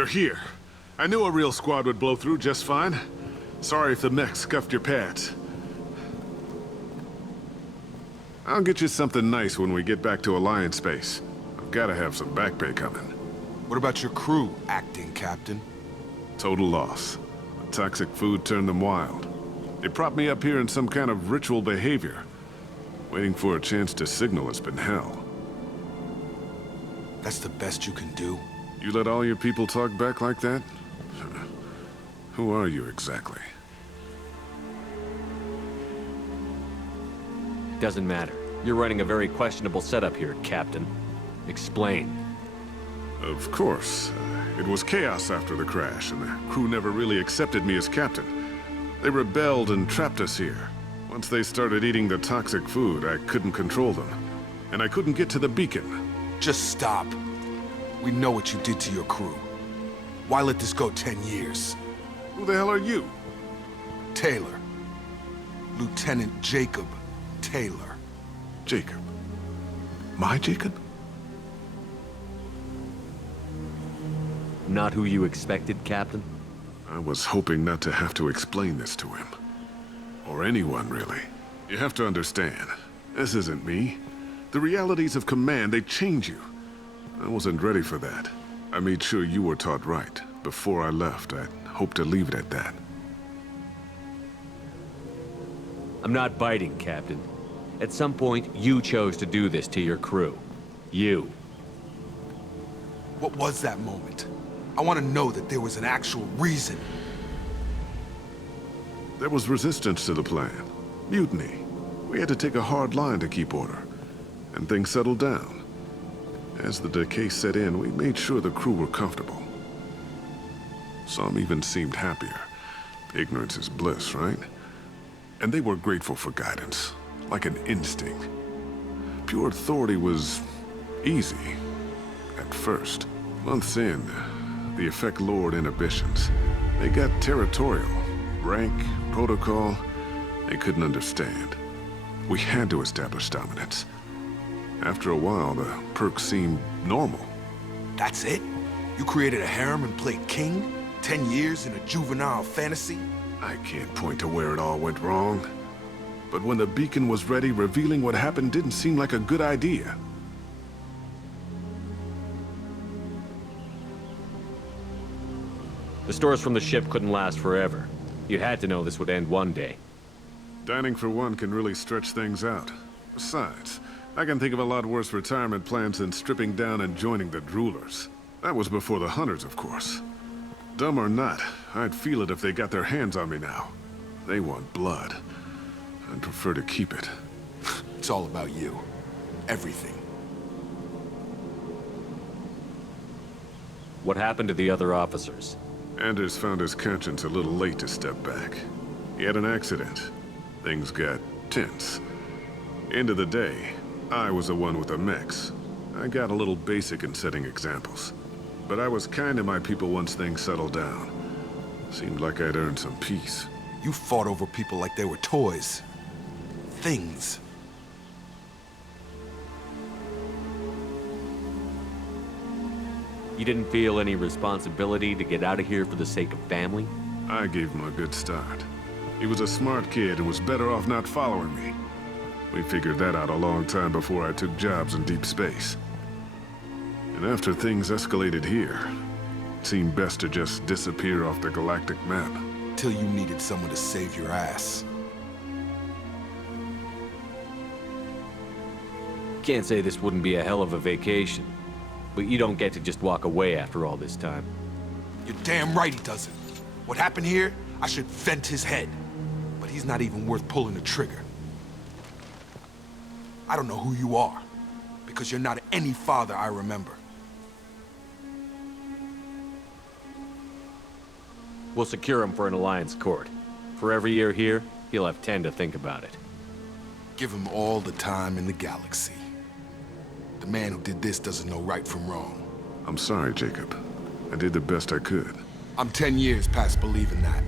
You're here. I knew a real squad would blow through just fine. Sorry if the mech scuffed your pads. I'll get you something nice when we get back to Alliance space. I've gotta have some back pay coming. What about your crew, acting captain? Total loss. The toxic food turned them wild. They propped me up here in some kind of ritual behavior. Waiting for a chance to signal has been hell. That's the best you can do? You let all your people talk back like that? Who are you exactly? Doesn't matter. You're running a very questionable setup here, Captain. Explain. Of course. It was chaos after the crash, and the crew never really accepted me as captain. They rebelled and trapped us here. Once they started eating the toxic food, I couldn't control them. And I couldn't get to the beacon. Just stop. We know what you did to your crew. Why let this go 10 years? Who the hell are you? Taylor. Lieutenant Jacob Taylor. Jacob. My Jacob? Not who you expected, Captain? I was hoping not to have to explain this to him. Or anyone, really. You have to understand, this isn't me. The realities of command, they change you. I wasn't ready for that. I made sure you were taught right. Before I left, I hoped to leave it at that. I'm not biting, Captain. At some point, you chose to do this to your crew. You. What was that moment? I want to know that there was an actual reason. There was resistance to the plan. Mutiny. We had to take a hard line to keep order. And things settled down. As the decay set in, we made sure the crew were comfortable. Some even seemed happier. Ignorance is bliss, right? And they were grateful for guidance, like an instinct. Pure authority was easy, at first. Months in, the effect lowered inhibitions. They got territorial. Rank, protocol, they couldn't understand. We had to establish dominance. After a while, the perks seemed normal. That's it? You created a harem and played king? 10 years in a juvenile fantasy? I can't point to where it all went wrong. But when the beacon was ready, revealing what happened didn't seem like a good idea. The stores from the ship couldn't last forever. You had to know this would end one day. Dining for one can really stretch things out. Besides, I can think of a lot worse retirement plans than stripping down and joining the droolers. That was before the hunters, of course. Dumb or not, I'd feel it if they got their hands on me now. They want blood. I'd prefer to keep it. It's all about you. Everything. What happened to the other officers? Anders found his conscience a little late to step back. He had an accident. Things got tense. End of the day, I was the one with the mechs. I got a little basic in setting examples. But I was kind to my people once things settled down. Seemed like I'd earned some peace. You fought over people like they were toys. Things. You didn't feel any responsibility to get out of here for the sake of family? I gave him a good start. He was a smart kid and was better off not following me. We figured that out a long time before I took jobs in deep space. And after things escalated here, it seemed best to just disappear off the galactic map. Till you needed someone to save your ass. Can't say this wouldn't be a hell of a vacation. But you don't get to just walk away after all this time. You're damn right he doesn't. What happened here, I should vent his head. But he's not even worth pulling the trigger. I don't know who you are, because you're not any father I remember. We'll secure him for an Alliance court. For every year here, he'll have 10 to think about it. Give him all the time in the galaxy. The man who did this doesn't know right from wrong. I'm sorry, Jacob. I did the best I could. I'm 10 years past believing that.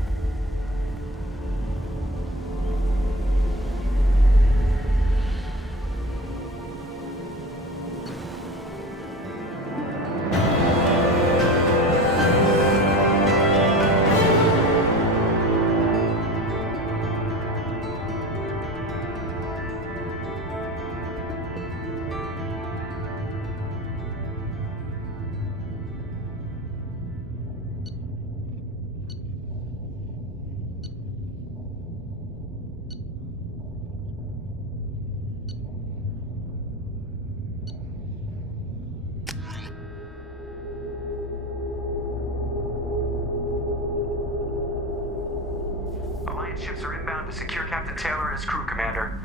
Alliance ships are inbound to secure Captain Taylor and his crew, Commander.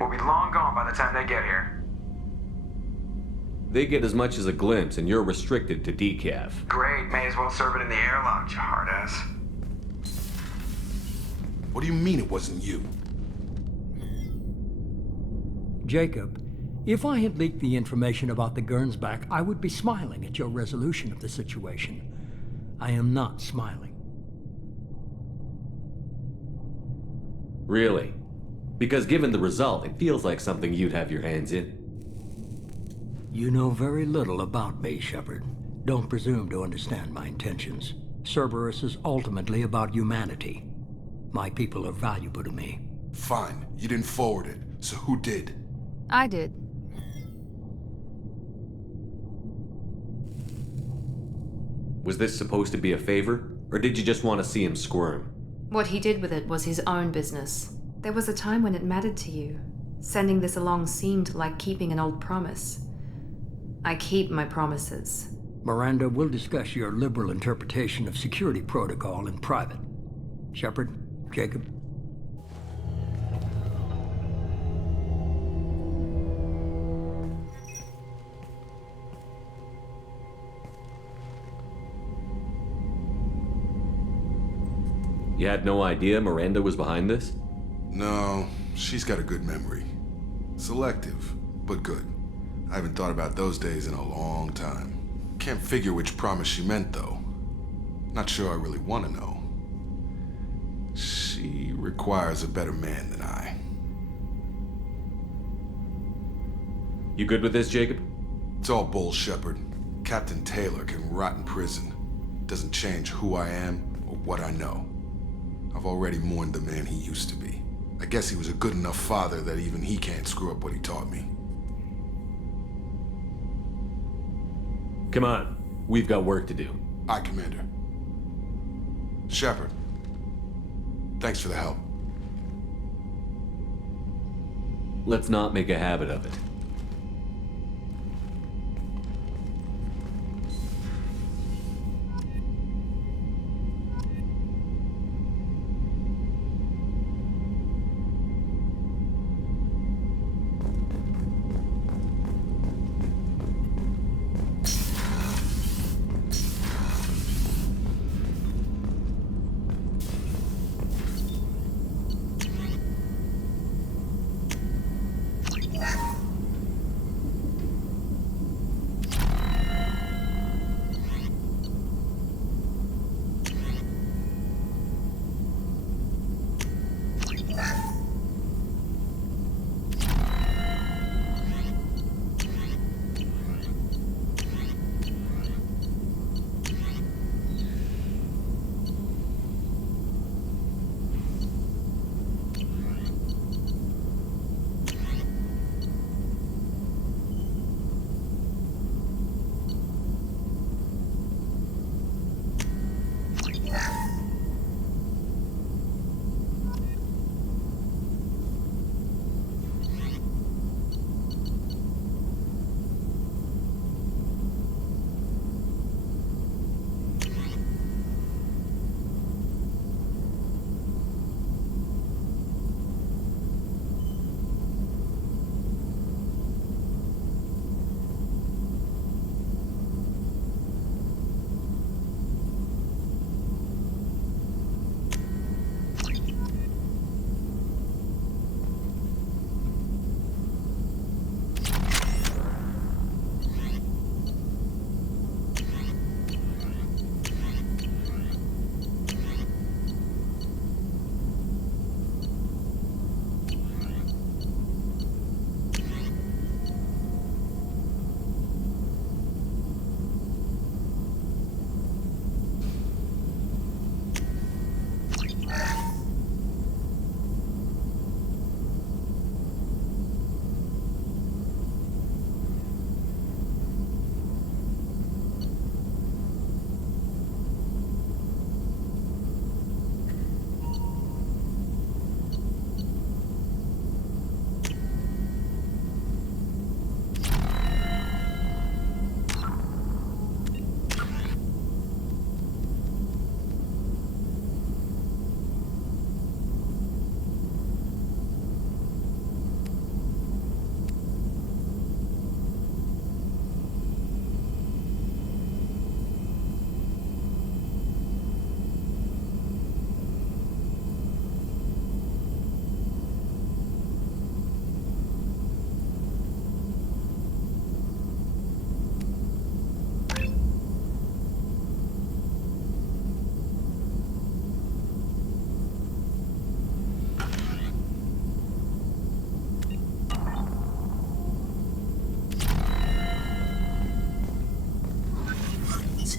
We'll be long gone by the time they get here. They get as much as a glimpse, and you're restricted to decaf. Great, may as well serve it in the airlock, you hard ass. What do you mean it wasn't you? Jacob, if I had leaked the information about the Gernsback, I would be smiling at your resolution of the situation. I am not smiling. Really? Because given the result, it feels like something you'd have your hands in. You know very little about me, Shepard. Don't presume to understand my intentions. Cerberus is ultimately about humanity. My people are valuable to me. Fine, you didn't forward it, so who did? I did. Was this supposed to be a favor? Or did you just want to see him squirm? What he did with it was his own business. There was a time when it mattered to you. Sending this along seemed like keeping an old promise. I keep my promises. Miranda, we'll discuss your liberal interpretation of security protocol in private. Shepard, Jacob. You had no idea Miranda was behind this? No, she's got a good memory. Selective, but good. I haven't thought about those days in a long time. Can't figure which promise she meant, though. Not sure I really want to know. She requires a better man than I. You good with this, Jacob? It's all bull, Shepard. Captain Taylor can rot in prison. Doesn't change who I am or what I know. I've already mourned the man he used to be. I guess he was a good enough father that even he can't screw up what he taught me. Come on. We've got work to do. Aye, Commander. Shepard, thanks for the help. Let's not make a habit of it.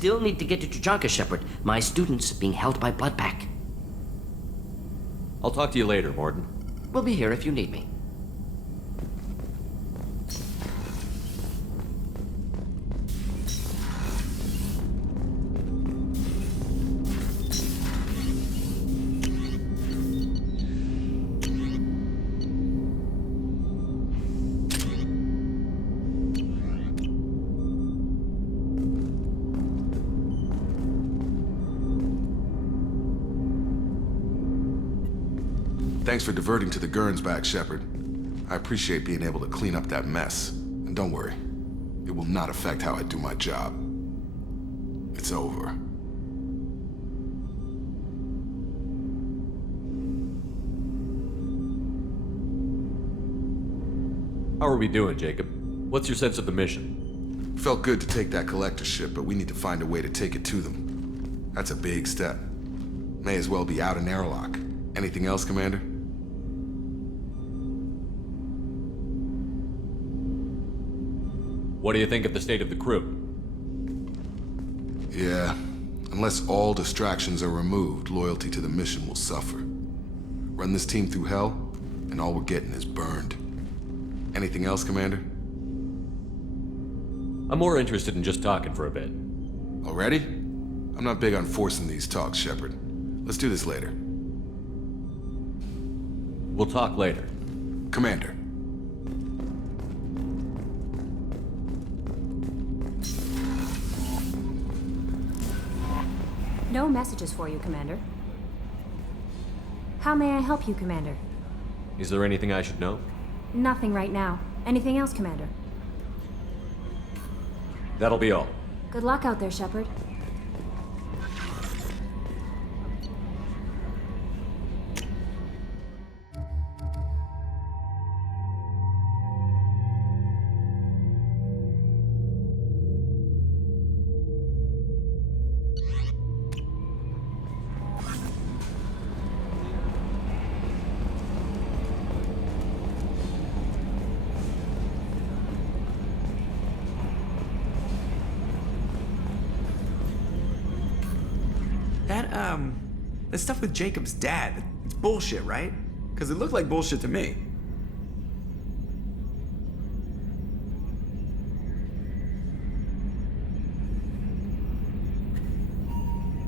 still need to get to Tuchanka, Shepard. My student's being held by Bloodpack. I'll talk to you later, Morden. We'll be here if you need me. Thanks for diverting to the Gurns back, Shepard. I appreciate being able to clean up that mess. And don't worry, it will not affect how I do my job. It's over. How are we doing, Jacob? What's your sense of the mission? Felt good to take that collector ship, but we need to find a way to take it to them. That's a big step. May as well be out an airlock. Anything else, Commander? What do you think of the state of the crew? Yeah. Unless all distractions are removed, loyalty to the mission will suffer. Run this team through hell, and all we're getting is burned. Anything else, Commander? I'm more interested in just talking for a bit. Already? I'm not big on forcing these talks, Shepard. Let's do this later. We'll talk later. Commander. No messages for you, Commander. How may I help you, Commander? Is there anything I should know? Nothing right now. Anything else, Commander? That'll be all. Good luck out there, Shepard. That stuff with Jacob's dad, it's bullshit, right? Because it looked like bullshit to me.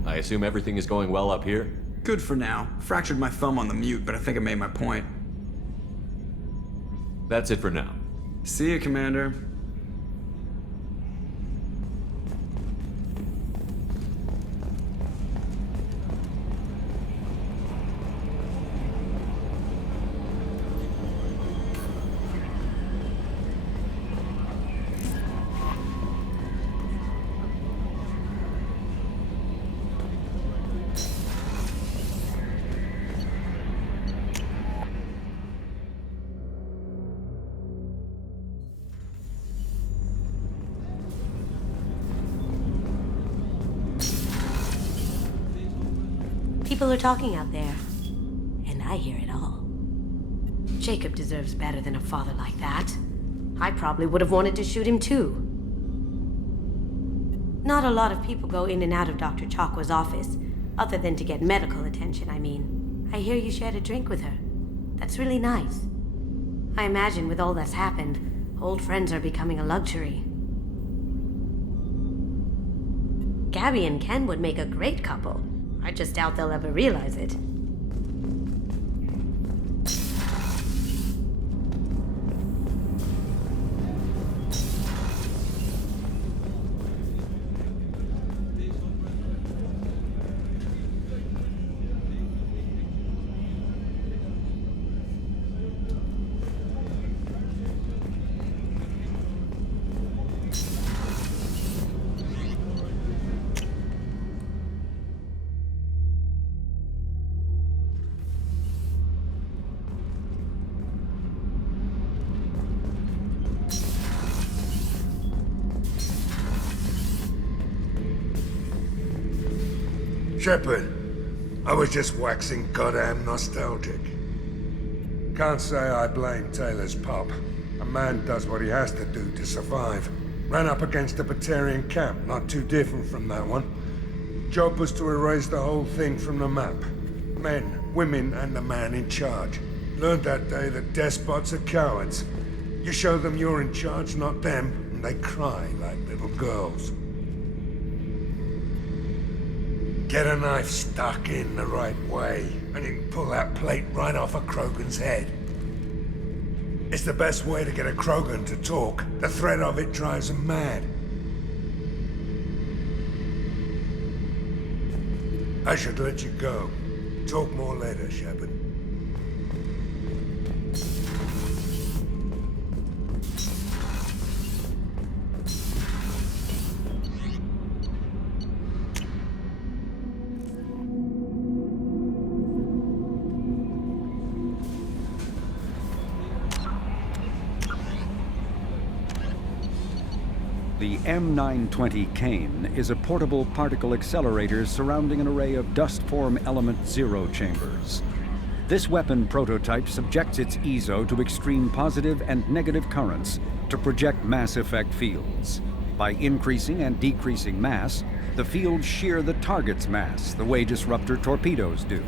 I assume everything is going well up here? Good for now. Fractured my thumb on the mute, but I think I made my point. That's it for now. See you, Commander. People are talking out there, and I hear it all. Jacob deserves better than a father like that. I probably would have wanted to shoot him too. Not a lot of people go in and out of Dr. Chakwa's office, other than to get medical attention, I mean. I hear you shared a drink with her. That's really nice. I imagine with all that's happened, old friends are becoming a luxury. Gabby and Ken would make a great couple. I just doubt they'll ever realize it. Shepard, I was just waxing goddamn nostalgic. Can't say I blame Taylor's pop. A man does what he has to do to survive. Ran up against a Batarian camp, not too different from that one. Job was to erase the whole thing from the map. Men, women, and the man in charge. Learned that day that despots are cowards. You show them you're in charge, not them, and they cry like little girls. Get a knife stuck in the right way, and you can pull that plate right off a Krogan's head. It's the best way to get a Krogan to talk. The threat of it drives them mad. I should let you go. Talk more later, Shepard. The M920 Kane is a portable particle accelerator surrounding an array of dust-form element zero chambers. This weapon prototype subjects its EZO to extreme positive and negative currents to project mass effect fields. By increasing and decreasing mass, the fields shear the target's mass the way disruptor torpedoes do.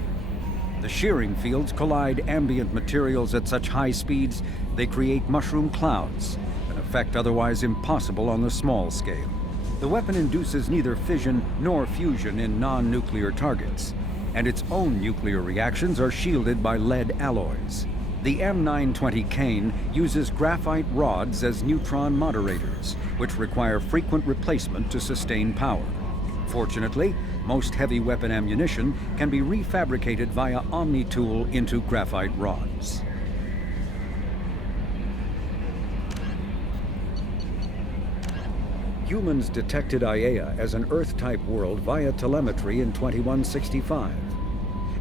The shearing fields collide ambient materials at such high speeds they create mushroom clouds, an effect otherwise impossible on the small scale. The weapon induces neither fission nor fusion in non-nuclear targets, and its own nuclear reactions are shielded by lead alloys. The M920 Kane uses graphite rods as neutron moderators, which require frequent replacement to sustain power. Fortunately, most heavy weapon ammunition can be refabricated via Omni-tool into graphite rods. Humans detected Aiea as an Earth-type world via telemetry in 2165.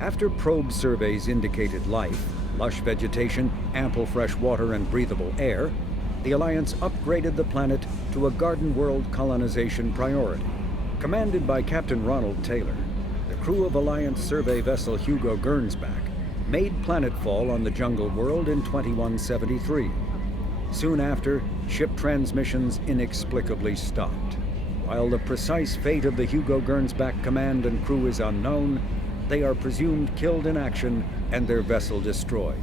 After probe surveys indicated life, lush vegetation, ample fresh water, and breathable air, the Alliance upgraded the planet to a garden world colonization priority. Commanded by Captain Ronald Taylor, the crew of Alliance survey vessel Hugo Gernsback made planetfall on the jungle world in 2173. Soon after, ship transmissions inexplicably stopped. While the precise fate of the Hugo Gernsback command and crew is unknown, they are presumed killed in action and their vessel destroyed.